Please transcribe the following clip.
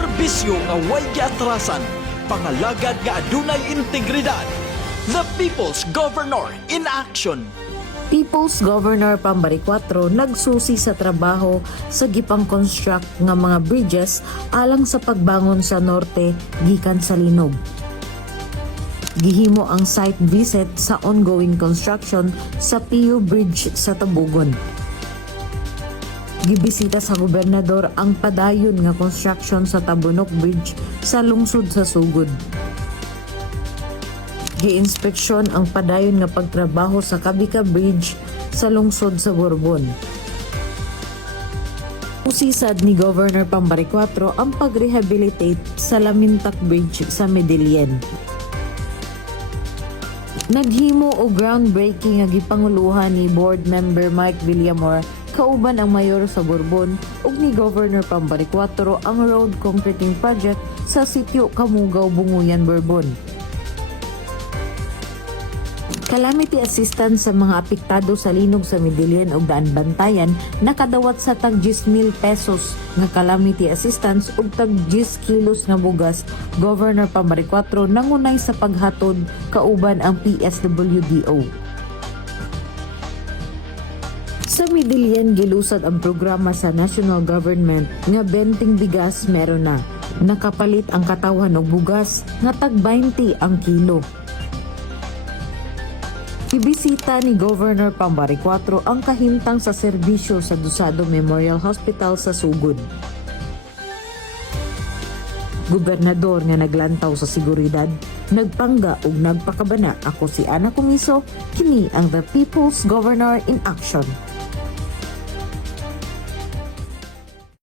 Serbisyo nga way giatrasan, pangalagad nga adunay integridad. The People's Governor in Action. People's Governor Pamela Baricuatro nagsusi sa trabaho sa gipang-construct nga mga bridges alang sa pagbangon sa norte gikan sa linog. Gihimo ang site visit sa ongoing construction sa PU Bridge sa Tabugon. Gibisita sa gobernador ang Padayon nga construction sa Tabunok Bridge sa lungsod sa Sugod. Gi-inspeksyon ang Padayon nga pagtrabaho sa Kabika Bridge sa lungsod sa Borbon. Usisad ni Governor Pamela Baricuatro ang pag-rehabilitate sa Lamintak Bridge sa Medellin. Naghimo og groundbreaking nga gipanguluhan ni Board Member Mike Villamor kauban ang mayor sa Borbon ug ni Governor Pamela Baricuatro ang road concreting project sa sitio Kamugaw, Bunguyan, Borbon. Calamity assistance sa mga apektado sa linog sa Medellin ug Daan Bantayan nakadawat sa tag 10,000 pesos nga calamity assistance ug tag 10 kilos nga bugas. Governor Pamela Baricuatro nangunay sa paghatod kauban ang PSWDO. Sa Medellin gilusad ang programa sa national government nga 20 bigas meron na. Nakapalit ang katawhan og bugas nga tag 20 ang kilo. Ibisita ni Governor Pamela Baricuatro ang kahimtang sa serbisyo sa Dusado Memorial Hospital sa Sugod. Gobernador nga naglantaw sa seguridad, nagpangga ug nagpakabana. Ako si Ana Kumiso, kini ang The People's Governor in Action.